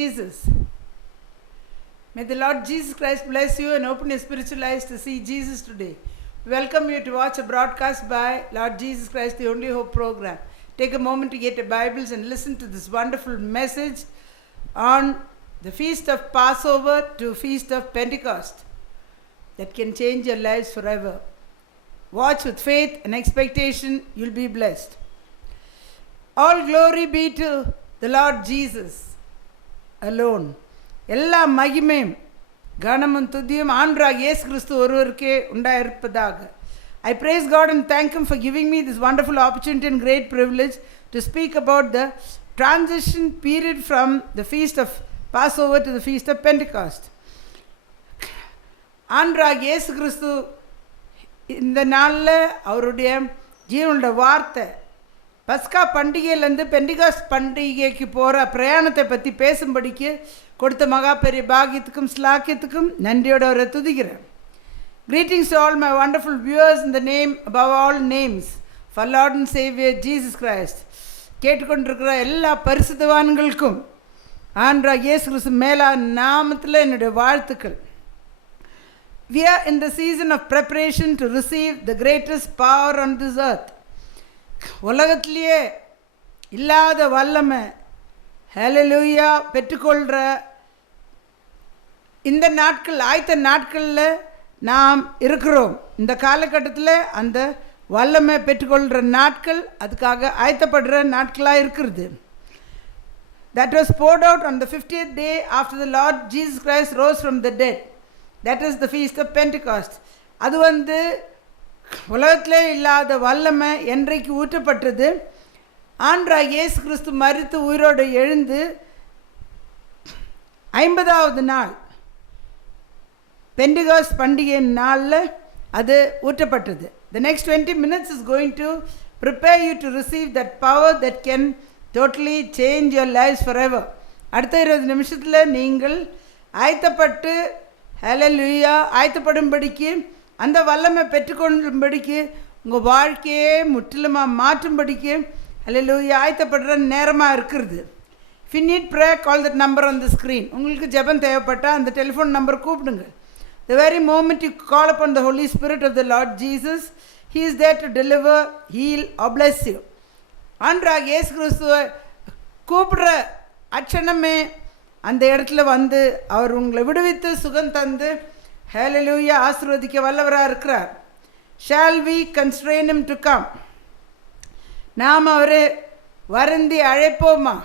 Jesus. May the Lord Jesus Christ bless you and open your spiritual eyes to see Jesus today. We welcome you to watch a broadcast by Lord Jesus Christ, the Only Hope program. Take a moment to get your Bibles and listen to this wonderful message on the feast of Passover to feast of Pentecost that can change your lives forever. Watch with faith and expectation, you'll be blessed. All glory be to the Lord Jesus alone. எல்லா மகிமையும் கனமும் துதியும் ஆண்டவராகிய இயேசு கிறிஸ்து ஒருவருக்கே உண்டாயிருப்பதாக. I praise God and thank Him for giving me this wonderful opportunity and great privilege to speak about the transition period from the feast of Passover to the feast of Pentecost. ஆண்டவராகிய இயேசு கிறிஸ்து இந்த நாளில் அவருடைய ஜீவனுடைய வார்த்தை பஸ்கா பண்டிகையிலேருந்து Pentecost பண்டிகைக்கு போகிற பிரயாணத்தை பற்றி பேசும்படிக்கு கொடுத்த மகா பெரிய பாகியத்துக்கும் ஸ்லாக்கியத்துக்கும் நன்றியோடு அவரை துதிக்கிறேன். Greetings to all my wonderful viewers in the name above all names for Lord and Savior Jesus Christ. கேட்டுக்கொண்டிருக்கிற எல்லா பரிசுத்தவான்களுக்கும் ஆண்டவராகிய இயேசு கிறிஸ்து மேலான நாமத்தில் என்னுடைய வாழ்த்துக்கள். We are in the season of preparation to receive the greatest power on this earth. உலகத்திலேயே இல்லாத வல்லமை ஹல்லேலூயா பெற்றுக்கொள்கிற இந்த நாட்கள் ஆயத்த நாட்களில் நாம் இருக்கிறோம். இந்த காலகட்டத்தில் அந்த வல்லமை பெற்றுக்கொள்கிற நாட்கள் அதுக்காக ஆயத்தப்படுற நாட்களாக இருக்கிறது. That was poured out on the 50th day after the Lord Jesus Christ rose from the dead. That is the feast of Pentecost. அது உலகத்திலே இல்லாத வல்லமை என்றைக்கு ஊற்றப்பட்டது? ஆண்டவராகிய இயேசு கிறிஸ்து மரித்து உயிரோடு எழுந்து 50வது நாள் பெண்டிகாஸ்ட் பண்டிகை நாளில் அது ஊற்றப்பட்டது. The next 20 minutes is going to prepare you to receive that power that can totally change your lives forever. அடுத்த 20 நிமிஷத்தில் நீங்கள் ஆயத்தப்பட்டு ஹல்லேலூயா ஆயத்தப்படும்படிக்கு அந்த வல்லமை பெற்றுக்கொள்ளும்படிக்கு உங்கள் வாழ்க்கையே முற்றிலுமாக மாற்றும்படிக்கு ஹல்லேலூயா ஆயத்தப்படுற நேரமாக இருக்கிறது. If you need prayer, call that number on the screen. உங்களுக்கு ஜெபம் தேவைப்பட்டால் அந்த டெலிஃபோன் நம்பர் கூப்பிடுங்க. The very moment you call upon the Holy Spirit of the Lord Jesus, He is there to deliver, heal or bless you. ஆண்டவராகிய இயேசு கிறிஸ்துவை கூப்பிடுற அட்சணமே அந்த இடத்துல அவர் உங்களை விடுவித்து சுகம் தந்து ஹல்லேலூயா ஆசீர்வதிக்க வல்லவராக இருக்கிறார். Shall we constrain Him to come? நாம் அவரை வருந்தி அழைப்போமா?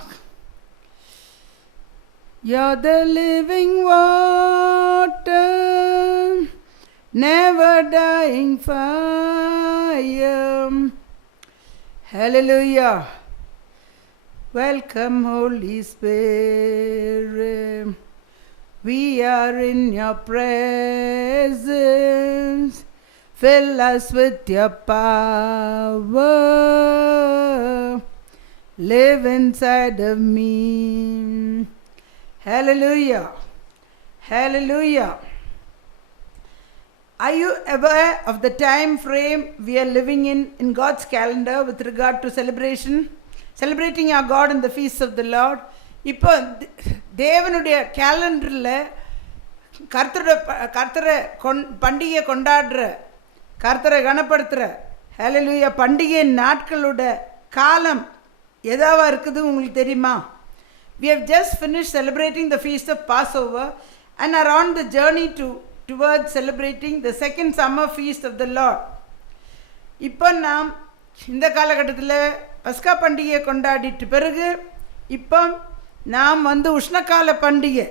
You're the living water, never dying fire. Hallelujah. Welcome, Holy Spirit. We are in your presence. Fill us with your power. Live inside of me. Hallelujah. Hallelujah. Are you aware of the time frame we are living in God's calendar with regard to celebrating our God in the feasts of the Lord? இப்போ தேவனுடைய கேலண்டரில் கர்த்தரை பண்டிகை கொண்டாடுற கர்த்தரை கனப்படுத்துகிற ஹல்லேலூயா பண்டிகை நாட்களோட காலம் எதாவாக இருக்குது உங்களுக்கு தெரியுமா? We have just finished celebrating the feast of Passover and are on the journey towards celebrating the second summer feast of the Lord. இப்போ நாம் இந்த காலகட்டத்தில் பஸ்கா பண்டிகையை கொண்டாடிட்டு பிறகு இப்போ நாம் உஷ்ணக்கால பண்டிகை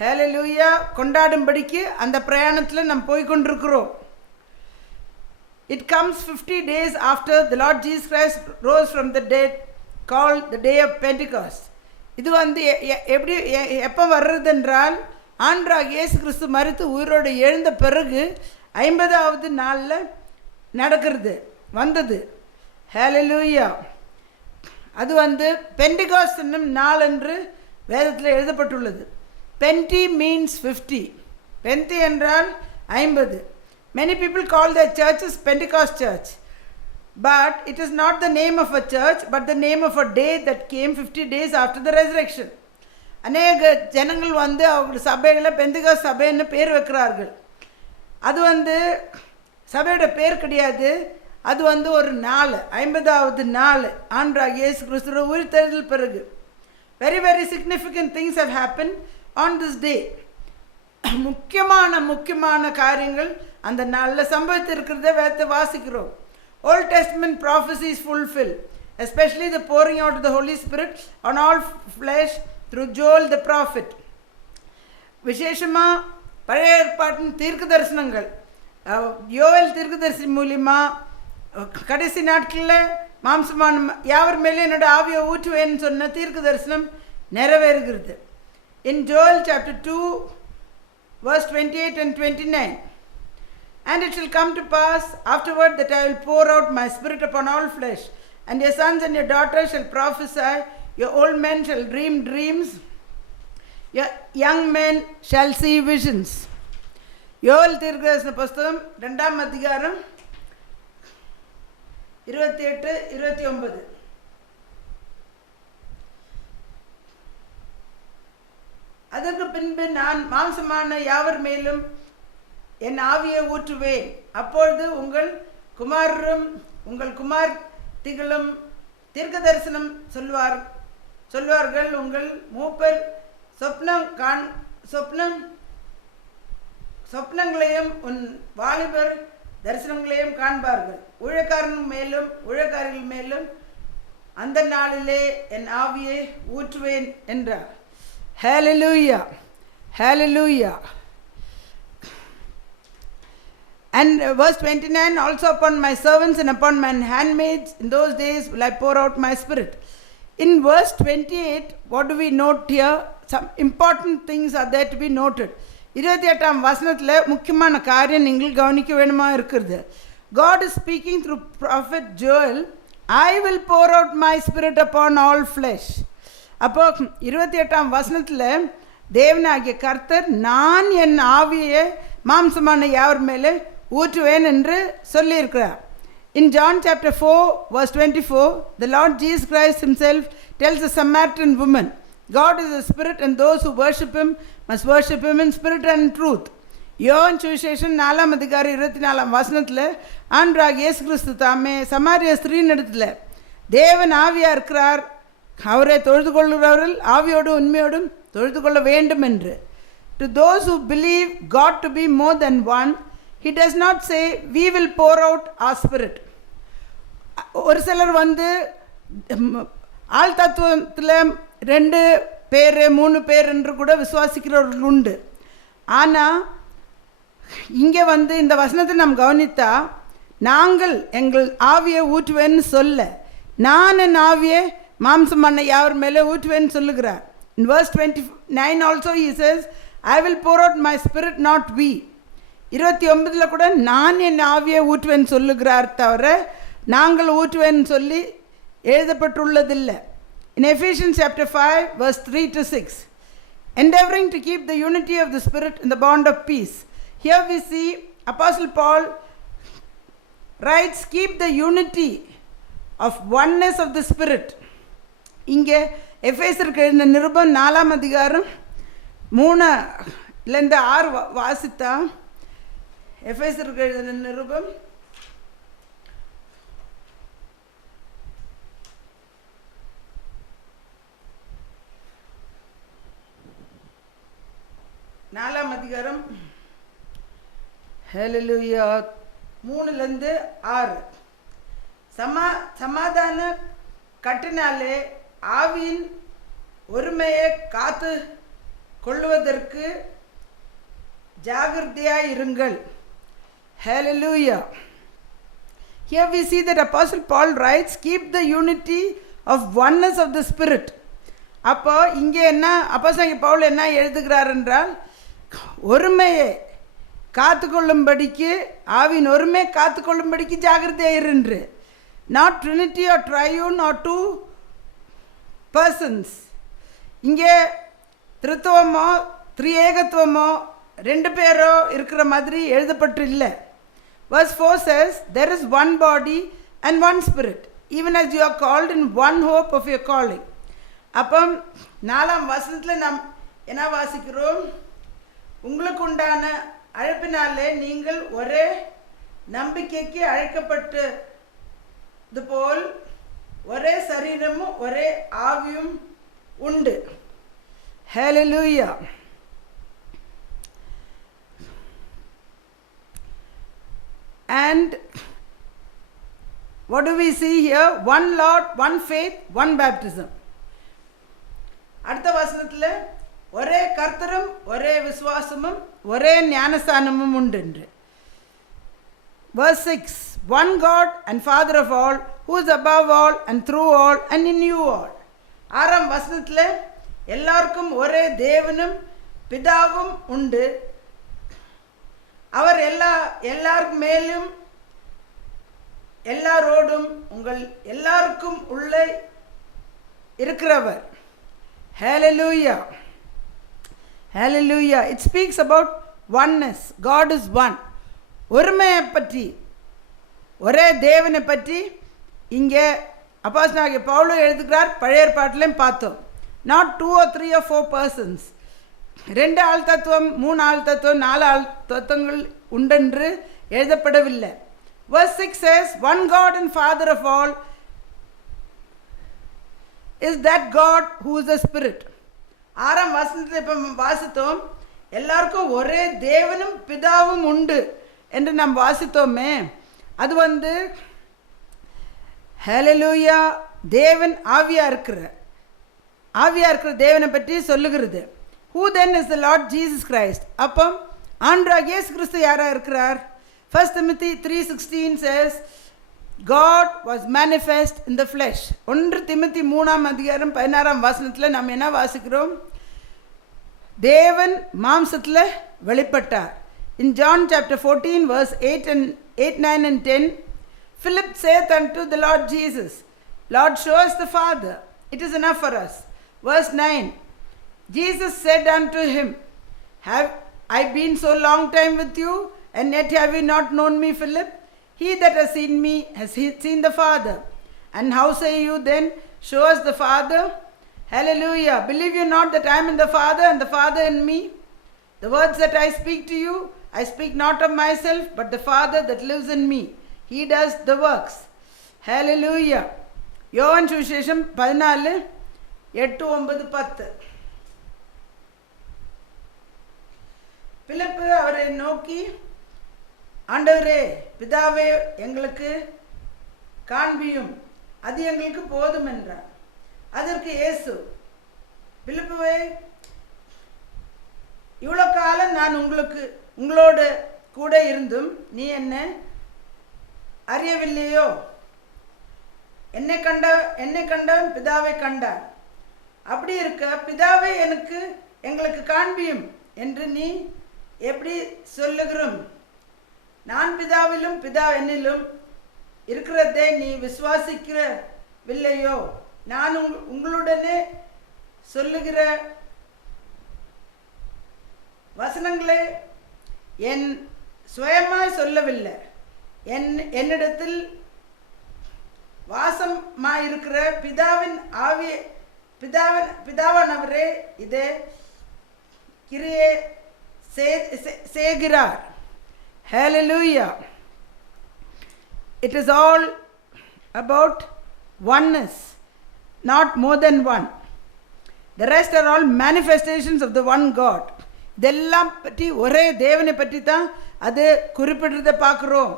ஹல்லேலூயா கொண்டாடும்படிக்கு அந்த பிரயாணத்தில் நாம் போய்கொண்டிருக்கிறோம். It comes 50 days after the Lord Jesus Christ rose from the dead, called the day of Pentecost. இது எப்படி எப்போ வர்றதென்றால் ஆண்டவராகிய இயேசு கிறிஸ்து மரித்து உயிரோடு எழுந்த பிறகு 50வது நாளில் நடக்கிறது வந்தது. ஹல்லேலூயா. அது பெண்டிகாஸ்ட் என்னும் நாள் என்று வேதத்தில் எழுதப்பட்டுள்ளது. பென்டி மீன்ஸ் 50. பெந்தி என்றால் 50. Many people call their churches Pentecost Church. But it is not the name of a church, but the name of a day that came 50 days after the resurrection. அநேக ஜனங்கள் வந்து அவங்க சபையில் பெந்தகோஸ்து சபைன்னு பேர் வைக்கிறார்கள். அது வந்து சபையோட பேர் கிடையாது. அது வந்து ஒரு நாள், 50வது நாள் ஆண்டவராகிய இயேசு கிறிஸ்துவின் உயிர்த்தெழுதல் பிறகு. Very very significant things have happen on this day. முக்கியமான காரியங்கள் அந்த நாளில் சம்பவித்து இருக்கிறத வேதத்தை வாசிக்கிறோம். Old Testament prophecies fulfill, especially the pouring out of the Holy Spirit on all flesh through Joel the prophet. விசேஷமாக பழைய ஏற்பாட்டின் தீர்க்க தரிசனங்கள் யோவேல் தீர்க்கதரிசி மூலிமா கடைசி நாட்களில் மாம்சமான யாவர் மேலே என்னோட ஆவியை ஊற்றுவேன்னு சொன்ன தீர்க்க தரிசனம் நிறைவேறுகிறது. In Joel chapter 2 verse 28 and 29, and it shall come to pass afterward that I will pour out my spirit upon all flesh, and your sons and your daughters shall prophesy, your old men shall dream dreams, your young men shall see visions. யோவேல் தீர்க்கதரிசன புஸ்தகம் 2ஆம் அதிகாரம் 28-29. அதற்கு பின்பு நான் மாம்சமான யாவர் மேலும் என் ஆவியை ஊற்றுவேன். அப்பொழுது உங்கள் குமாரரும் உங்கள் குமார்த்திகளும் தீர்க்க தரிசனம் சொல்வார்கள். உங்கள் மூப்பர் சொப்னங்களையும் உன் வாலிபர் தரிசனங்களையும் காண்பார்கள். ஊழியக்காரன் மேலும் ஊழியக்காரிகள் மேலும் அந்த நாளிலே என் ஆவியை ஊற்றுவேன் என்றார். Hallelujah, hallelujah. And verse 29, also upon my servants and upon my handmaids in those days will I pour out my spirit. In verse 28, what do we note here? Some important things are there to be noted. 28ஆம் வசனத்தில் முக்கியமான காரியம் நீங்கள் கவனிக்க வேணுமா இருக்கிறது. God is speaking through prophet Joel, I will pour out my spirit upon all flesh. அப்போ 28ஆம் வசனத்தில் தேவனாகிய கர்த்தர் நான் என் ஆவியை மாம்சமான யாவர் மேலே ஊற்றுவேன் என்று சொல்லியிருக்கிறார். In John chapter 4 verse 24, the Lord Jesus Christ himself tells the Samaritan woman, God is a spirit and those who worship him must worship him in spirit and truth. யோவான் சுவிசேஷம் 4ஆம் அதிகாரம் 24ஆம் வசனத்தில் ஆண்டவராகிய இயேசு கிறிஸ்து தாமே சமாரிய ஸ்திரீயின் இடத்துல தேவன் ஆவியாக இருக்கிறார், அவரை தொழுது கொள்கிறவர்கள் ஆவியோடு உண்மையோடும் தொழுது கொள்ள வேண்டும் என்று. To those who believe God to be more than one, he does not say we will pour out our spirit. ஒரு சிலர் வந்து ஆள் தத்துவத்தில் 2 பேர் 3 பேர் என்று கூட விசுவாசிக்கிறவர்கள் உண்டு. ஆனால் இங்கே வந்து இந்த வசனத்தை நாம் கவனித்தா நாங்கள் எங்கள் ஆவியை ஊற்றுவேன்னு சொல்ல, நான் என் ஆவியை மாம்சமான யாவர் மேலே ஊற்றுவேன்னு சொல்லுகிறார். In verse 29 also he says, I will pour out my spirit, not we. 29 கூட நான் என் ஆவியை ஊற்றுவேன்னு சொல்லுகிறார் தவிர நாங்கள் ஊற்றுவேன்னு சொல்லி எழுதப்பட்டுள்ளதில்லை. In Ephesians chapter 5 verse 3-6, endeavoring to keep the unity of the spirit in the bond of peace. Here we see Apostle Paul writes, keep the unity of oneness of the spirit. இங்கே எபேசருக்கு எழுதின நிருபம் 4ஆம் அதிகாரம் 3-6 வாசித்தா, எபேசருக்கு எழுதின நிருபம் 4ஆம் அதிகாரம் ஹல்லேலூயா 3-6, சமாதான கட்டினாலே ஆவியின் ஒருமையை காத்து கொள்வதற்கு ஜாகிரதையாய் இருங்கள். Hallelujah. Here we see that Apostle Paul writes, keep the unity of oneness of the spirit. அப்போ இங்கே என்ன அப்போஸ்தலன் பவுல் என்ன எழுதுகிறார் என்றால், ஒருமையை காத்துக்கொள்ளும்படிக்கு ஆவியின் ஒருமை காத்துக்கொள்ளும்படிக்கு ஜாகிரதையாக இருந்து. Not trinity or triune or 2 persons. இங்கே திருத்துவமோ திரியேகத்துவமோ 2 பேரோ இருக்கிற மாதிரி எழுதப்பட்டு இல்லை. Verse 4 says, there is one body and one spirit, even as you are called in one hope of your calling. அப்போ 4ஆம் வசனத்தில் நாம் என்ன வாசிக்கிறோம்? உங்களுக்கு உண்டான அழைப்பினாலே நீங்கள் ஒரே நம்பிக்கைக்கு அழைக்கப்பட்டது போல் ஒரே சரீரமும் ஒரே ஆவியும் உண்டு. ஹல்லேலூயா. And what do we see here? One Lord, one faith, one baptism. அடுத்த வசனத்தில் ஒரே கர்த்தரும் ஒரே விசுவாசமும் ஒரே ஞானஸ்தானமும் உண்டு என்று. Verse 6, one God and Father of all, who is above all and through all and in you all. 6ஆம் வசனத்தில் எல்லாருக்கும் ஒரே தேவனும் பிதாவும் உண்டு. அவர் எல்லாருக்கு மேலும் எல்லாரோடும் உங்கள் எல்லாருக்கும் உள்ளே இருக்கிறவர். Hallelujah. Hallelujah. It speaks about oneness. God is one. ஒருமையை பற்றி, ஒரே தேவனை பற்றி இங்கே அப்போஸ்தலனாகிய பவுல் எழுதுகிறார். பழைய ஏற்பாட்டிலையும் பார்த்தோம். Not 2 or 3 or 4 persons. 2 ஆள் தத்துவம், 3 ஆள் தத்துவம், 4 ஆள் தத்துவங்கள் உண்டென்று எழுதப்படவில்லை. Verse 6 says, one God and Father of all is that God who is a spirit. 6ஆம் வசனத்தில் இப்போ வாசித்தோம், எல்லாருக்கும் ஒரே தேவனும் பிதாவும் உண்டு என்று நாம் வாசித்தோமே. அது ஹல்லேலூயா, தேவன் ஆவியாக இருக்கிற தேவனை பற்றி சொல்லுகிறது. Who then is the Lord Jesus Christ? அப்போ ஆண்டவராகிய இயேசு கிறிஸ்து யாராக இருக்கிறார்? 1 Timothy 3:16 says, God was manifest in the flesh. 1 Timothy 3ஆம் அதிகாரம் 16ஆம் வசனத்தில் நாம் என்ன வாசிக்கிறோம்? தேவன் மாம்சத்தில் வெளிப்பட்டார். In John chapter 14 verse 8, 9 and 10, Philip saith unto the Lord Jesus, Lord, show us the Father, it is enough for us. Verse 9, Jesus said unto him, have I been so long time with you, and yet have you not known me, Philip? He that has seen me has seen the Father. And how say you then, show us the Father? Hallelujah. Believe you not that I am in the Father, and the Father in me? The words that I speak to you, I speak not of myself, but the Father that lives in me. He does the works. Hallelujah. யோவான் சுவிசேஷம் 14, 8, 9, 10. பிலிப்பு அவரை நோக்கி, ஆண்டவரே, பிதாவே எங்களுக்கு காண்பியும், அது எங்களுக்கு போதும் என்றார். அதற்கு இயேசு, பிலிப்புவே, இவ்வளோ காலம் நான் உங்களோடு கூட இருந்தும் நீ என்ன அறியவில்லையோ? என்னை கண்டவன் பிதாவை கண்டான். அப்படி இருக்க பிதாவை எங்களுக்கு காண்பியும் என்று நீ எப்படி சொல்லுகிறோம்? நான் பிதாவிலும் பிதா என்னிலும் இருக்கிறதை நீ விசுவாசிக்கவில்லையோ? நான் உங்களுடனே சொல்லுகிற வசனங்களை என் சுயமாய் சொல்லவில்லை, என்னிடத்தில் வாசமாயிருக்கிற பிதாவானவரே இதே கிரியை செய்கிறார். Hallelujah. It is all about oneness, not more than one. The rest are all manifestations of the one God. இதெல்லாம் பற்றி ஒரே தேவனை பற்றி தான் அது குறிப்பிடுறதை பார்க்குறோம்.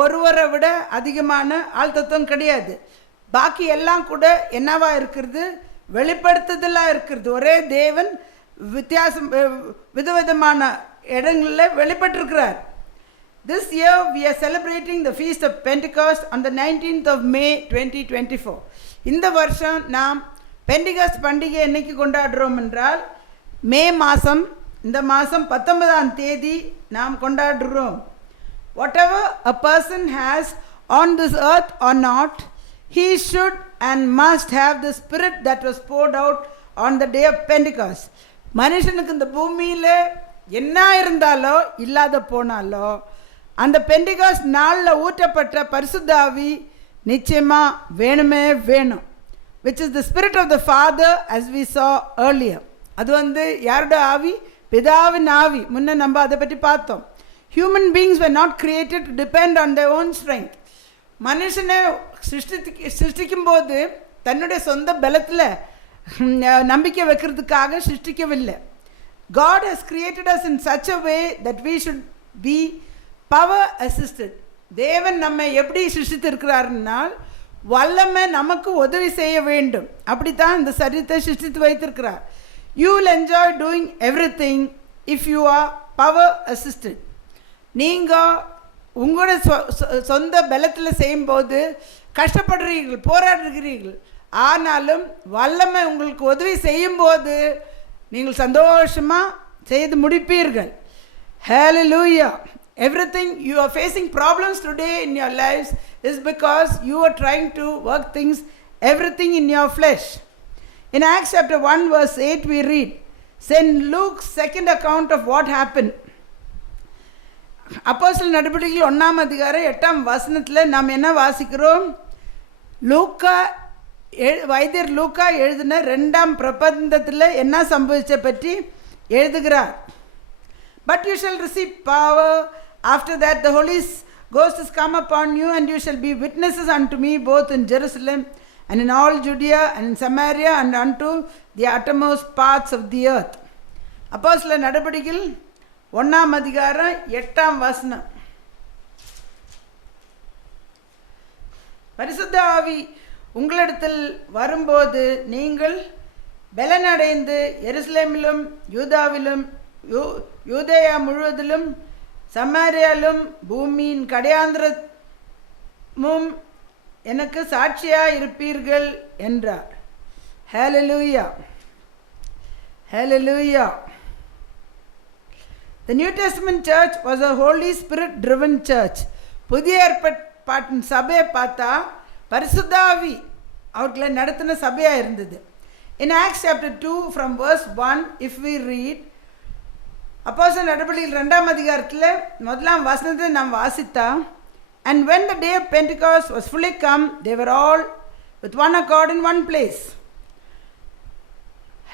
ஒருவரை விட அதிகமான ஆள் தத்துவம் கிடையாது. பாக்கி எல்லாம் கூட என்னவா இருக்கிறது? வெளிப்படுத்துதலாக இருக்கிறது. ஒரே தேவன் விதவிதமான இடங்களில் வெளிப்பட்டிருக்கிறார். This year we are celebrating the feast of Pentecost on the 19th of May 2024. இந்த வருஷம் நாம் பெண்டிகாஸ்ட் பண்டிகை என்னைக்கு கொண்டாடுறோம் என்றால் மே மாதம், இந்த மாதம் 19ஆம் தேதி நாம் கொண்டாடுறோம். Whatever a person has on this earth or not, he should and must have the spirit that was poured out on the day of Pentecost. மனுஷனுக்கு இந்த பூமியில் என்ன இருந்தாலோ இல்லாத போனாலோ அந்த பெண்டிகாஸ்ட் நாளில் ஊற்றப்பட்ட பரிசுத்த ஆவி நிச்சயமாக வேணும். which is the spirit of the Father, as we saw earlier. அது வந்து யாரோட ஆவி? பிதாவின் ஆவி. முன்ன நம்ம அதை பற்றி பார்த்தோம். Human beings were not created to depend on their own strength. மனுஷனை சிருஷ்டிக்கும் போது தன்னுடைய சொந்த பலத்தில் நம்பிக்கை வைக்கிறதுக்காக சிருஷ்டிக்கவில்லை. God has created us in such a way that we should be power assisted. தேவன் நம்மை எப்படி சிருஷ்டித்திருக்கிறார்னால் வல்லமை நமக்கு உதவி செய்ய வேண்டும். அப்படித்தான் இந்த சரீரத்தை சிருஷ்டித்து வைத்திருக்கிறார். You will enjoy doing everything if you are power assisted. நீங்கள் உங்களோட சொந்த பலத்தில் செய்யும்போது கஷ்டப்படுறீர்கள், போராடுகிறீர்கள். ஆனாலும் வல்லமை உங்களுக்கு உதவி செய்யும்போது நீங்கள் சந்தோஷமாக செய்து முடிப்பீர்கள். Hallelujah. Everything you are facing problems today in your lives is because you are trying to work things, everything in your flesh. In Acts chapter 1 verse 8 we read, St. Luke's second account of what happened. அப்போஸ்தலர் நடபடிகள் 1ஆம் அதிகாரம் 8ஆம் வசனத்தில் நாம் என்ன வாசிக்கிறோம்? வைத்தியர் லூக்கா எழுதின 2ஆம் பிரபந்தத்தில் என்ன சம்பவிச்ச பற்றி எழுதுகிறார். But you shall receive power. After that the Holy Ghost has come upon you, and you shall be witnesses unto me both in Jerusalem and in all Judea and in Samaria and unto the uttermost parts of the earth. அப்போஸ்தலர் நடபடிகள் 1ஆம் அதிகாரம் 8ஆம் வசனம். பரிசுத்த ஆவி உங்களிடத்தில் வரும்போது நீங்கள் பலனடைந்து எருசலேமிலும் யூதாவிலும் யூதேயா முழுவதிலும் சமாரியாலும் பூமியின் கடையாந்திரமும் எனக்கு சாட்சியாக இருப்பீர்கள் என்றார். Hallelujah. Hallelujah. The New Testament church was a Holy Spirit driven church. புதிய ஏற்பாட்டின் சபையை பார்த்தா பரிசுத்த ஆவி அவர்களை நடத்தின சபையாக இருந்தது. In Acts chapter 2 from verse 1 if we read, அப்போஸ்தலர் நடபடிகள் 2ஆம் அதிகாரத்தில் 1ஆம் வசனத்தை நாம் வாசித்தா, and when the day of Pentecost was fully come, they were all with one accord in one place.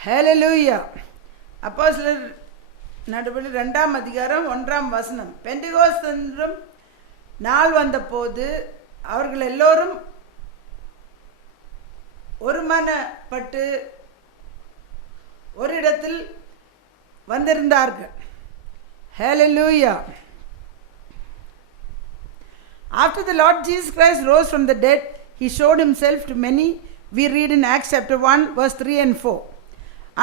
Hallelujah. அப்போஸ்தலர் நடபடிகள் 2ஆம் அதிகாரம் 1ஆம் வசனம். பெந்தெகோஸ்து என்றும் நாள் வந்தபோது அவர்கள் எல்லோரும் ஒருமனப்பட்டு ஒரு இடத்தில் வந்திருந்தார்கள். Hallelujah. After the Lord Jesus Christ rose from the dead, he showed himself to many. We read in Acts chapter 1 verse 3 and 4.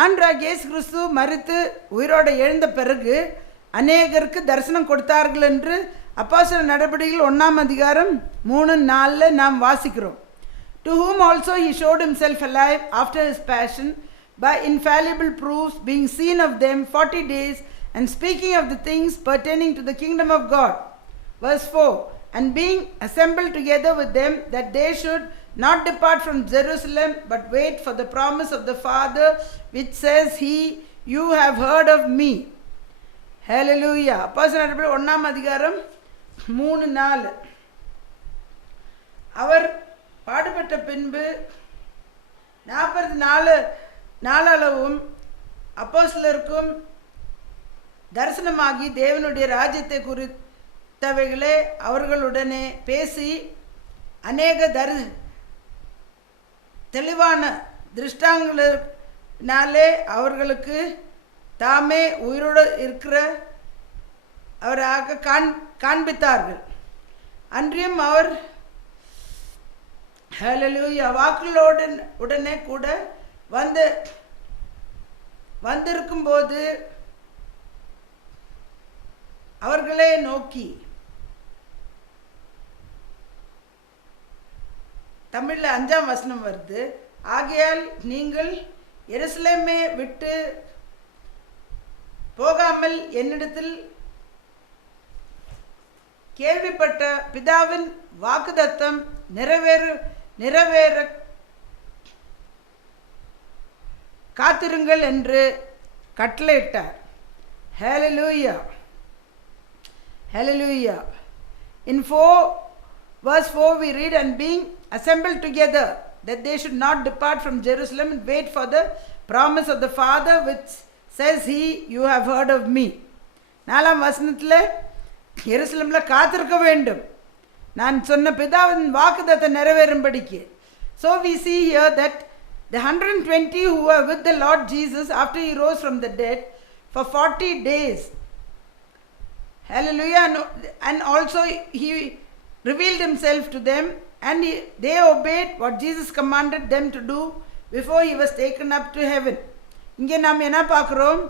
ஆண்டவராகிய இயேசு கிறிஸ்து மரித்து உயிரோடு எழுந்த பிறகு அநேகருக்கு தரிசனம் கொடுத்தார்கள் என்று அப்போஸ்தலர் நடபடிகள் 1ஆம் அதிகாரம் 3-4 நாம் வாசிக்கிறோம். To whom also he showed himself alive after his passion by infallible proofs, being seen of them 40 days, and speaking of the things pertaining to the kingdom of God. Verse 4, and being assembled together with them, that they should not depart from Jerusalem, but wait for the promise of the Father, which says he, you have heard of me. Hallelujah. அப்போஸ்தலர் நடபடிகள் 1ஆம் அதிகாரம் 3-4. அவர் பாடுபட்ட பின்பு 44 நாளளவும் அப்போஸ்தலருக்கும் தரிசனமாகி தேவனுடைய ராஜ்யத்தை குறித்தவைகளே அவர்களுடனே பேசி அநேக தெளிவான திருஷ்டாங்களாலே அவர்களுக்கு தாமே உயிரோடு இருக்கிற அவராக காண்பித்தார்கள். அன்றியும் அவர் ஹல்லேலூயா வாக்குகளோடனே கூட வந்திருக்கும்போது அவர்களே நோக்கி, தமிழில் 5ஆம் வசனம் வருது, ஆகையால் நீங்கள் எருசலேமை விட்டு போகாமல் என்னிடத்தில் கேள்விப்பட்ட பிதாவின் வாக்குத்தத்தம் நிறைவேற காத்திருங்கள் என்று கட்டளையிட்டார். Hallelujah. Hallelujah. In verse 4 we read, and being assembled together that they should not depart from Jerusalem and wait for the promise of the Father which says he, you have heard of me. 4ஆம் வசனத்தில் எருசலேமில் காத்திருக்க வேண்டும், நான் சொன்ன பிதாவின் வாக்குத்தத்தம் நிறைவேறும்படிக்கு. So we see here that the 120 who were with the Lord Jesus after he rose from the dead for 40 days, hallelujah, and also he revealed himself to them, and they obeyed what Jesus commanded them to do before he was taken up to heaven. இங்கே நாம் என்ன பார்க்குறோம்?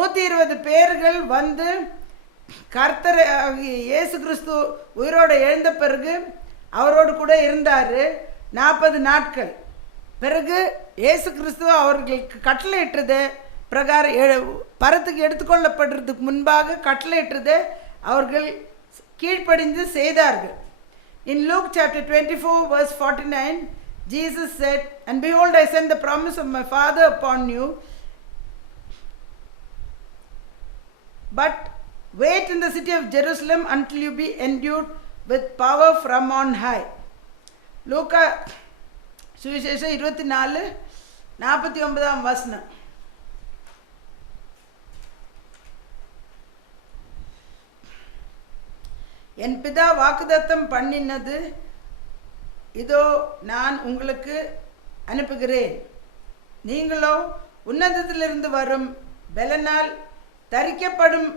120 பேர்கள் வந்து கர்த்தர் இயேசு கிறிஸ்து உயிரோடு எழுந்த பிறகு அவரோடு கூட இருந்தார் 40 நாட்கள். பிறகு இயேசு கிறிஸ்து அவர்களுக்கு கட்டளையிட்டது பிரகாரம் பரத்துக்கு எடுத்துக்கொள்ளப்படுறதுக்கு முன்பாக கட்டளையிட்டது அவர்கள் கீழ்ப்படிந்து செய்தார்கள். In Luke chapter 24 verse 49, Jesus said, and behold, I send the promise of my Father upon you, but wait in the city of Jerusalem until you be endued with power from on high. லூக்கா சுவிசேஷம் 24:49 வசனம். என் பிதா வாக்குத்தத்தம் பண்ணினது இதோ நான் உங்களுக்கு அனுப்புகிறேன், நீங்களோ உன்னதத்திலிருந்து வரும் பெலனால் தரிக்கப்படும்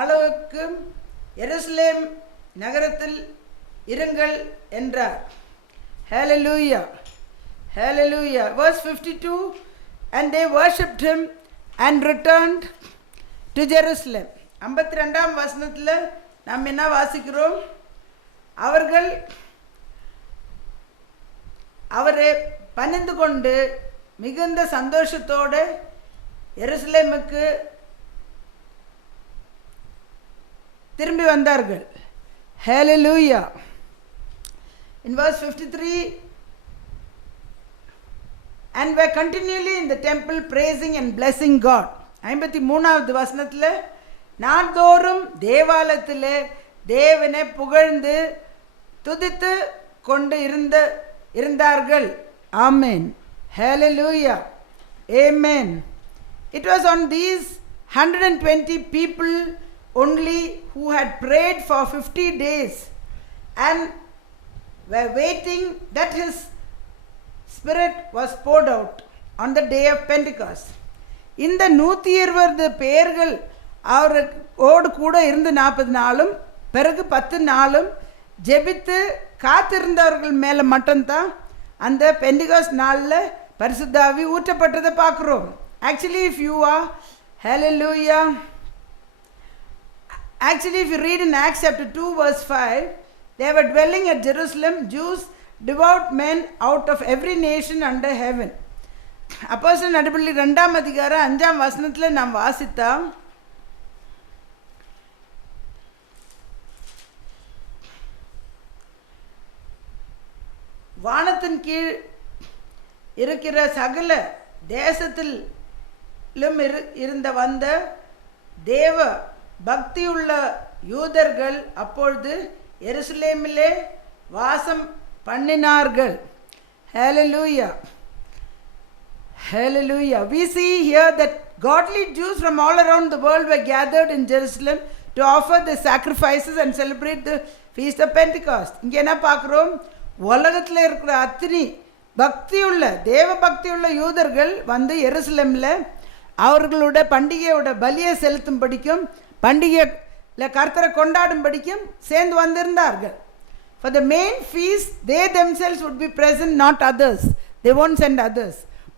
அளவுக்கு எருசலேம் நகரத்தில் இருங்கள் என்றார். Hallelujah, hallelujah. Verse 52, and they worshipped him and returned to Jerusalem. 52ஆம் வசனத்தில் நாம் என்ன வாசிக்கிறோம்? அவர்கள் அவரை பணிந்து கொண்டு மிகுந்த சந்தோஷத்தோடு எருசலேமுக்கு திரும்பி வந்தார்கள். Hallelujah. In verse 53, and were continually in the temple praising and blessing God. 53ஆவது வசனத்தில் நாள்தோறும் தேவாலயத்தில் தேவனை புகழ்ந்து துதித்து கொண்டு இருந்தார்கள். Amen. Hallelujah. Amen. It was on these 120 people only who had prayed for 50 days and were waiting that his spirit was poured out on the day of Pentecost. இந்த 120 பேர்கள் அவரோடு கூட இருந்து 40 நாளும் பிறகு 10 நாளும் ஜெபித்து காத்திருந்தவர்கள் மேலே மட்டும்தான் அந்த பெண்டிகாஸ்ட் நாளில் பரிசுத்தாவி ஊற்றப்பட்டதை பார்க்குறோம். Actually, if you are, hallelujah, actually if you read in Acts chapter 2 verse 5, they were dwelling at Jerusalem, Jews, devout men out of every nation under heaven. அப்போஸ்தலர் நடபடி 2ஆம் அதிகாரம் 5ஆம் வசனத்தில் நாம் வாசித்தா, வானத்தின் கீழ் இருக்கிற சகல தேசத்திலும் இருந்த வந்த தேவ பக்தியுள்ள யூதர்கள் அப்பொழுது எருசலேமிலே வாசம் பண்ணினார்கள். Hallelujah. Hallelujah. We see here that godly Jews from all around the world were gathered in Jerusalem to offer the sacrifices and celebrate the feast of Pentecost. இங்கே என்ன பார்க்குறோம்? உலகத்தில் இருக்கிற அத்தனை பக்தியுள்ள தேவ பக்தியுள்ள யூதர்கள் வந்து எருசலேமில் அவர்களோட பண்டிகையோட பலியை செலுத்தும் படிக்கும் பண்டிகையில் கர்த்தரை கொண்டாடும் படிக்கும் சேர்ந்து வந்திருந்தார்கள். For the main feast they themselves would be present, not others. They won't send others.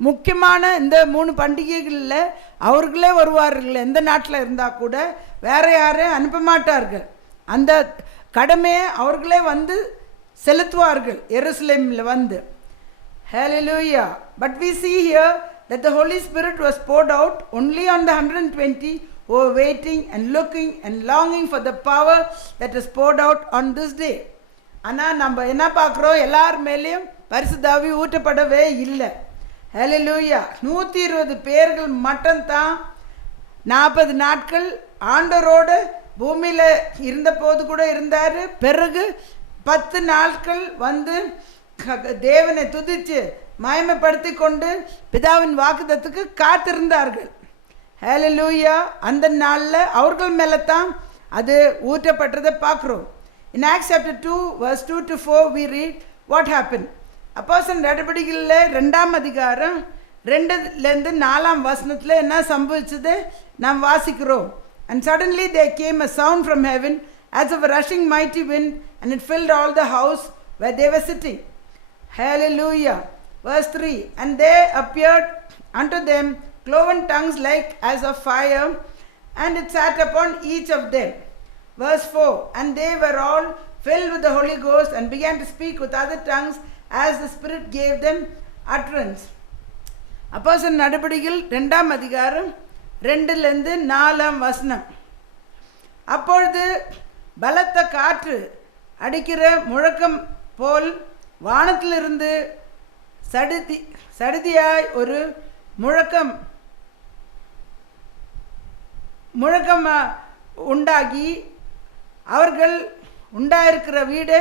முக்கியமான இந்த 3 பண்டிகைகளில் அவர்களே வருவார்கள். எந்த நாட்டில் இருந்தால் கூட வேறு யாரையும் அனுப்ப மாட்டார்கள். அந்த கடமையை அவர்களே வந்து செலுத்துவார்கள் எருசலேமில் வந்து. Hallelujah. But we see here that the Holy Spirit was poured out only on the 120 who were waiting and looking and longing for the power that is poured out on this day. ஆனால் நம்ம என்ன பார்க்குறோம்? எல்லார் மேலேயும் பரிசுத்தாவி ஊற்றப்படவே இல்லை. Hallelujah. 120 பேர்கள் மட்டும்தான் 40 நாட்கள் ஆண்டவரோடு பூமியில் இருந்த போது கூட இருந்தார். பிறகு 10 நாட்கள் வந்து தேவனை துதித்து மகிமைப்படுத்தி கொண்டு பிதாவின் வாக்குத்தத்துக்கு காத்திருந்தார்கள். ஹல்லேலூயா. அந்த நாளில் அவர்கள் மேலே தான் அது ஊற்றப்பட்டதை பார்க்குறோம். In Acts chapter 2 verse 2 to 4 we read what happened. அப்போஸ்தலர் நடபடிகளில் 2ஆம் அதிகாரம் 2லேருந்து 4ஆம் வசனத்தில் என்ன சம்பவிச்சது நாம் வாசிக்கிறோம். And suddenly there came a sound from heaven as of a rushing mighty wind, and it filled all the house where they were sitting. Hallelujah. Verse 3, and there appeared unto them cloven tongues like as of fire, and it sat upon each of them. Verse 4, and they were all filled with the Holy Ghost and began to speak with other tongues as the Spirit gave them utterance. அப்போஸ்தலர் நடபடிகள் 2ஆம் அதிகாரம் 2லேருந்து 4ஆம் வசனம். அப்பொழுது பலத்த காற்று அடிக்கிற முழக்கம் போல் வானத்திலிருந்து சடுதியாய் ஒரு முழக்கம் உண்டாகி அவர்கள் உண்டாயிருக்கிற வீடு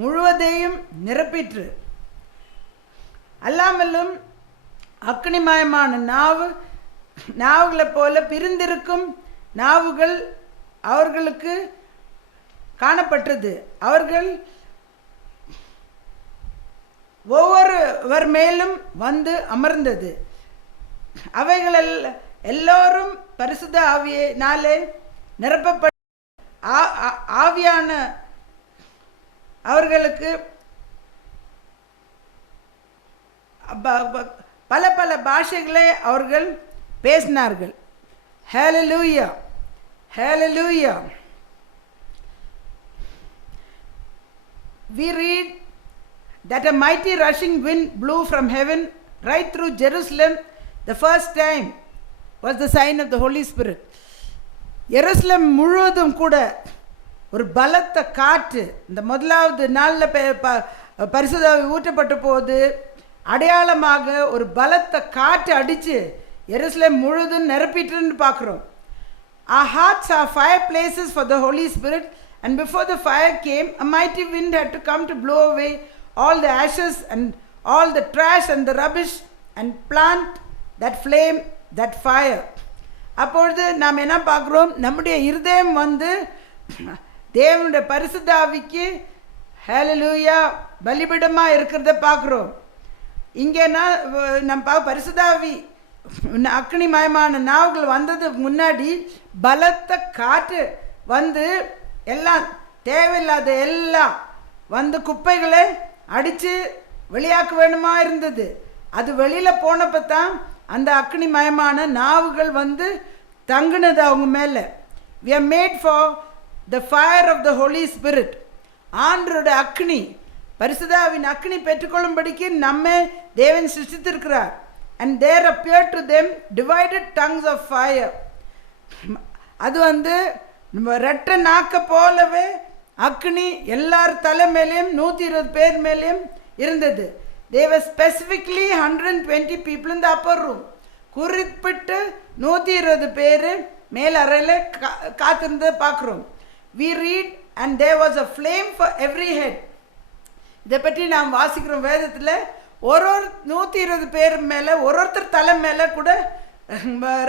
முழுவதையும் நிரப்பிற்று. அல்லாமலும் அக்னிமயமான நாவுகளைப் போல பிரிந்திருக்கும் நாவுகள் அவர்களுக்கு காணப்பட்டது. அவர்கள் ஒவ்வொருவர் மேலும் வந்து அமர்ந்தது. அவைகள் எல்லோரும் பரிசுத்த ஆவியினாலே நிரப்பப்பட்ட ஆவியான அவர்களுக்கு பல பல பாஷைகளை அவர்கள் பேசினார்கள். ஹல்லேலூயா, ஹல்லேலூயா. We read that a mighty rushing wind blew from heaven right through Jerusalem. The first time was the sign of the Holy Spirit. எருசலேம் முழுவதும் கூட ஒரு பலத்த காற்று இந்த முதலாவது நாளில் பரிசுத்த ஆவி ஊற்றப்பட்ட போது அடையாளமாக ஒரு பலத்த காற்று அடித்து எருசலேம் முழுவதும் நிரப்பிட்டுன்னு பார்க்குறோம். Our hearts are fireplaces for the Holy Spirit, and before the fire came, a mighty wind had to come to blow away all the ashes and all the trash and the rubbish and plant that flame, that fire. அப்பொழுது நாம் என்ன பார்க்குறோம், நம்முடைய இருதயம் வந்து தேவனுடைய பரிசுத்த ஆவிக்கு ஹல்லேலூயா பலிபீடமாக இருக்கிறத பார்க்குறோம். இங்கேனா நம்ம பரிசுத்த ஆவி அக்னிமயமான நாவுகள் வந்ததுக்கு முன்னாடி பலத்த காற்று வந்து எல்லாம் தேவையில்லாத எல்லாம் வந்து குப்பைகளை அடித்து வெளியாக்க வேணுமா இருந்தது. அது வெளியில் போனப்போ தான் அந்த அக்னிமயமான நாவுகள் வந்து தங்குனது அவங்க மேலே. We are made for the fire of the Holy Spirit. ஆண்டவருடைய அக்னி, பரிசுத்தாவின் அக்னி பெற்றுக்கொள்ளும்படிக்கு நம்ம தேவன் சிருஷ்டித்திருக்கிறார். And there appeared to them divided tongues of fire. அது வந்து ரெட்ட நாக்க போலவே அக்னி எல்லார் தலை மேலேயும் 120 பேர் மேலேயும் இருந்தது. They were specifically 120 people in the upper room. குறிப்பிட்டு 120 பேர் மேல் அறையில் காத்திருந்ததை பார்க்குறோம். We read, and there was a flame for every head. இதை பற்றி நாம் வாசிக்கிறோம் வேதத்தில். ஒரு 120 பேர் மேலே ஒருத்தர் தலை மேலே கூட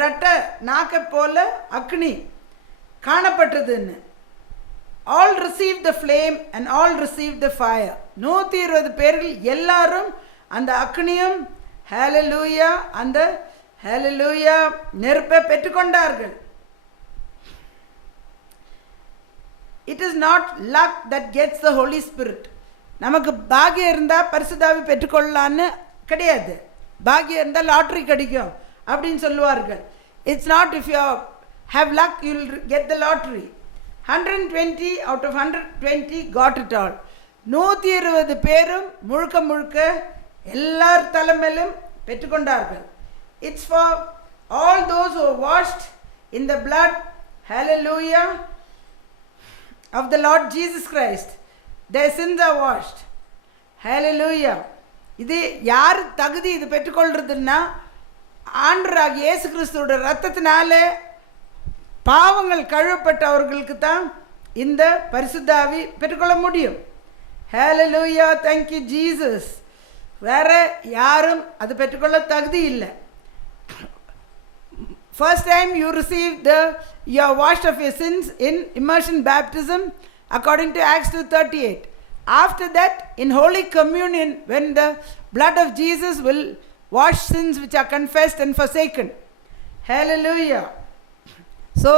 ரெட்ட நாக்க போல அக்னி காணப்பட்டதுன்னு. All received the flame and all received the fire. 120 பேர்கள் எல்லாரும் அந்த அக்னியும் ஹல்லேலூயா அந்த ஹல்லேலூயா நெருப்பை பெற்றுக்கொண்டார்கள். It is not luck that gets the Holy Spirit. நமக்கு பாக்கியம் இருந்தால் பரிசுத்தாவி பெற்றுக்கொள்ளலான்னு கிடையாது. பாக்கியம் இருந்தால் லாட்ரி கிடைக்கும் அப்படின்னு சொல்லுவார்கள். It's not if you have luck you will get the lottery. 120 out of 120 got it all. 120 பேரும் முழுக்க முழுக்க எல்லார் தலைமையிலும் பெற்றுக்கொண்டார்கள். It's for all those who are washed in the blood, hallelujah, of the Lord Jesus Christ. Their sins are washed. Hallelujah. இது யார் தகுதி இது பெற்றுக்கொள்றதுன்னா ஆண்டவராகிய இயேசு கிறிஸ்துவோட இரத்தத்தினாலே பாவங்கள் கழுவப்பட்டவர்களுக்கு தான் இந்த பரிசுத்த ஆவி பெற்றுக்கொள்ள முடியும். Hallelujah, thank you Jesus. வேற யாரும் அது பெற்றுக்கொள்ள தகுதி இல்லை. First time you received you are washed of your sins in immersion baptism according to Acts 2:38. After that, in Holy Communion, when the blood of Jesus will wash sins which are confessed and forsaken. Hallelujah. So,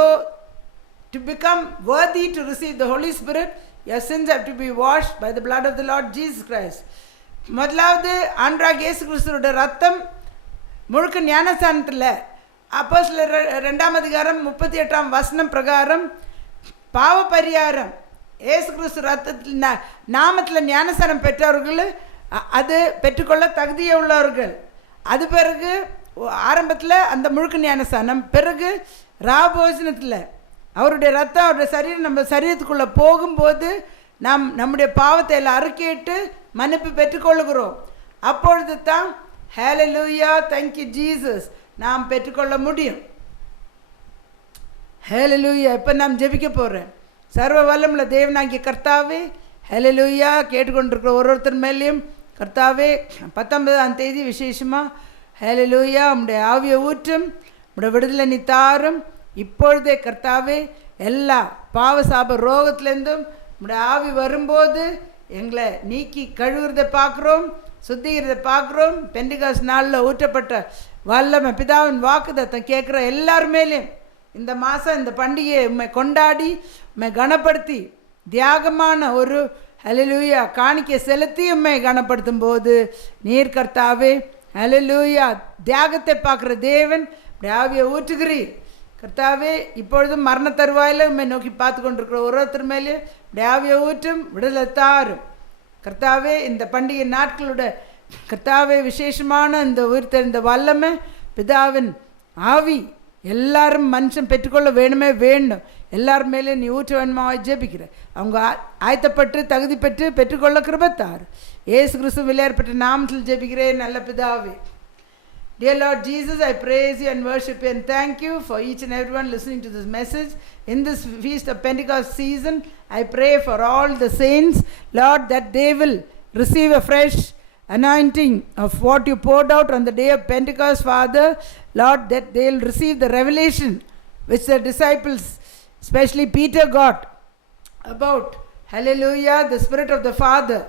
to become worthy to receive the Holy Spirit, your sins have to be washed by the blood of the Lord Jesus Christ. முதலாவது ஆண்டவராகிய இயேசு கிறிஸ்துவோட ரத்தம் முழுக்க ஞானஸ்தானத்தில் அப்போஸ்தலர் 2ஆம் அதிகாரம் 38ஆம் வசனம் பிரகாரம் பாவ பரிகாரம் இயேசு கிறிஸ்து ரத்தத்தில் நாமத்தில் ஞானஸ்தானம் பெற்றவர்கள் அது பெற்றுக்கொள்ள தகுதியே உள்ளவர்கள். அது பிறகு ஆரம்பத்தில் அந்த முழுக்க ஞானஸ்தானம், பிறகு ராபோஜனத்தில் அவருடைய ரத்தம் அவருடைய சரீரம் நம்ம சரீரத்துக்குள்ளே போகும்போது நாம் நம்முடைய பாவத்தை எல்லாம் அறிக்கையிட்டு மன்னிப்பு பெற்றுக்கொள்கிறோம். அப்பொழுது தான் ஹalleluya thank you Jesus நாம் பெற்றுக்கொள்ள முடியும். ஹalleluya. இப்போ நாம் ஜெபிக்க போகிறேன். சர்வ வல்லமுள்ள தேவனாகிய கர்த்தாவே, ஹalleluya, கேட்டுக்கொண்டிருக்கிற ஒருத்தர் மேலேயும் கர்த்தாவே 19ஆம் தேதி விசேஷமாக ஹalleluya உம்முடைய ஆவியை ஊற்றும், உம்முடைய விடுதலை நீ தாரும். இப்பொழுதே கர்த்தாவே எல்லா பாவ சாப ரோகத்திலேருந்தும் உம்முடைய ஆவி வரும்போது எங்களை நீக்கி கழுவுறதை பார்க்குறோம், சுத்திகிறதை பார்க்குறோம். பெண்டிகாஸ் நாளில் ஊற்றப்பட்ட வல்லமை பிதாவின் வாக்குதத்தம் கேட்குற எல்லாருமேலேயும் இந்த மாதம் இந்த பண்டிகையை உண்மை கொண்டாடி உண்மை கனப்படுத்தி தியாகமான ஒரு ஹalleluya காணிக்கை செலுத்தி உண்மை கனப்படுத்தும் போது நீர் கர்த்தாவே ஹalleluya தியாகத்தை பார்க்குற தேவன் ஆவியை ஊற்றுகிறீர். கர்த்தாவே இப்பொழுதும் மரண தருவாயில் உண்மை நோக்கி பார்த்து கொண்டிருக்கிற ஒருத்தர் மேலே ஆவியை ஊற்றும், விடுதலை தாரும். கர்த்தாவே இந்த பண்டிகை நாட்களோட கர்த்தாவே விசேஷமான இந்த உயிர்த்தெழுந்த வல்லமை பிதாவின் ஆவி எல்லாரும் மனுஷன் பெற்றுக்கொள்ள வேணுமே வேண்டும். எல்லார் மேலே நீ ஊற்ற வேணுமா ஜெபிக்கிற அவங்க ஆயத்தப்பட்டு தகுதி பெற்று பெற்றுக்கொள்ள கிருபத்தார். இயேசு கிறிஸ்து விளையாடப்பட்ட நாமத்தில் ஜெபிக்கிறேன் நல்ல பிதாவே. Dear Lord Jesus, I praise you and worship you and thank you for each and everyone listening to this message. In this Feast of Pentecost season, I pray for all the saints, Lord, that they will receive a fresh anointing of what you poured out on the day of Pentecost, Father. Lord, that they will receive the revelation which the disciples, especially Peter, got about, hallelujah, the Spirit of the Father.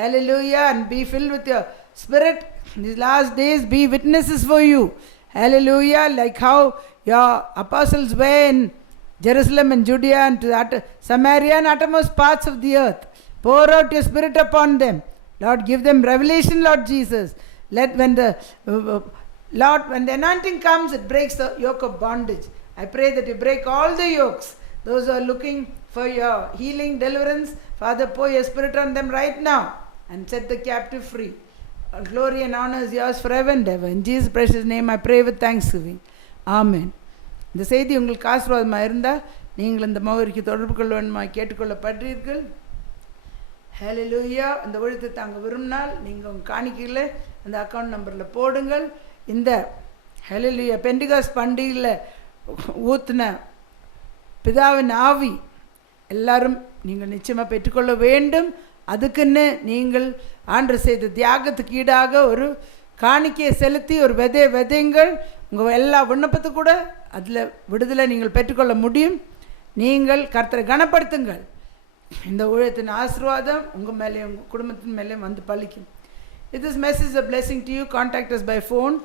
Hallelujah, and be filled with your Spirit. These last days be witnesses for you. Hallelujah, like how your apostles were in Jerusalem and Judea and to Samaria and uttermost parts of the earth. Pour out your Spirit upon them. Lord, give them revelation, Lord Jesus. Let when the anointing comes, it breaks the yoke of bondage. I pray that you break all the yokes. Those who are looking for your healing, deliverance, Father, pour your Spirit on them right now and set the captive free. All glory and honor is yours forever and ever. In Jesus' precious name I pray with thanksgiving. Amen. இந்த செய்தி உங்களுக்கு ஆசீர்வாதமாக இருந்தால் நீங்கள் இந்த மோகரிக்கு தொடர்பு கொள்ள வேண்டுமா கேட்டுக்கொள்ளப்பட்டீர்கள். ஹalleluya. அந்த ஒழுத்தை தாங்க விரும்பினால் நீங்கள் உங்கள் காணிக்கையில் அந்த அக்கௌண்ட் நம்பரில் போடுங்கள். இந்த ஹalleluya பெண்டிகாஸ் பண்டிகையில் ஊற்றின பிதாவின் ஆவி எல்லாரும் நீங்கள் நிச்சயமாக பெற்றுக்கொள்ள வேண்டும். அதுக்குன்னு நீங்கள் ஆண்டு செய்த தியாகத்துக்கு ஈடாக ஒரு காணிக்கையை செலுத்தி ஒரு விதைங்கள். உங்கள் எல்லா விண்ணப்பத்து கூட அதில் விடுதலை நீங்கள் பெற்றுக்கொள்ள முடியும். நீங்கள் கர்த்தரை கனப்படுத்துங்கள். இந்த ஊழியத்தின் ஆசீர்வாதம் உங்கள் மேலேயும் உங்கள் குடும்பத்தின் மேலேயும் வந்து பலிக்கும். If this message is a blessing to you, contact us by phone.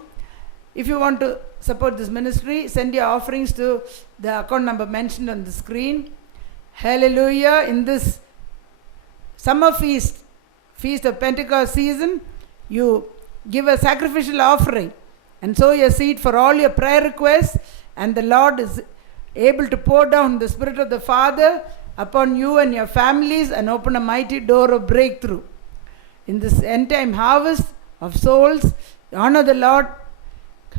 If you want to support this ministry, send your offerings to the account number mentioned on the screen. Hallelujah. In this summer feast of Pentecost season, you give a sacrificial offering and sow your seed for all your prayer requests, and the Lord is able to pour down the Spirit of the Father upon you and your families and open a mighty door of breakthrough. In this end time harvest of souls, honor the Lord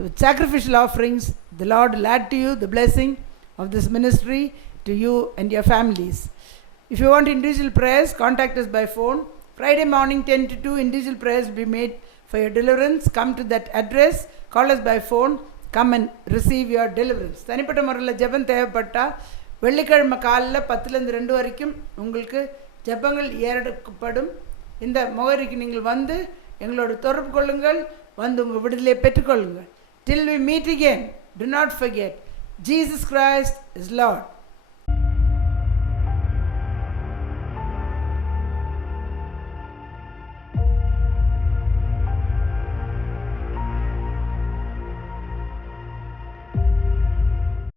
with sacrificial offerings. The Lord will add to you the blessing of this ministry to you and your families. If you want individual prayers, contact us by phone. Friday morning 10 to 2, individual prayers will be made for your deliverance. Come to that address, call us by phone, come and receive your deliverance. தனிப்பட்ட முறையில் ஜெபம் தேவைப்பட்டால் வெள்ளிக்கிழமை காலையில் 10லேருந்து 2 வரைக்கும் உங்களுக்கு ஜெபங்கள் ஏறெடுக்கப்படும். இந்த முகவரிக்கு நீங்கள் வந்து எங்களோடு தொடர்பு கொள்ளுங்கள், வந்து உங்கள் விடுதலையை பெற்றுக்கொள்ளுங்கள். Till we meet again, do not forget, Jesus Christ is Lord.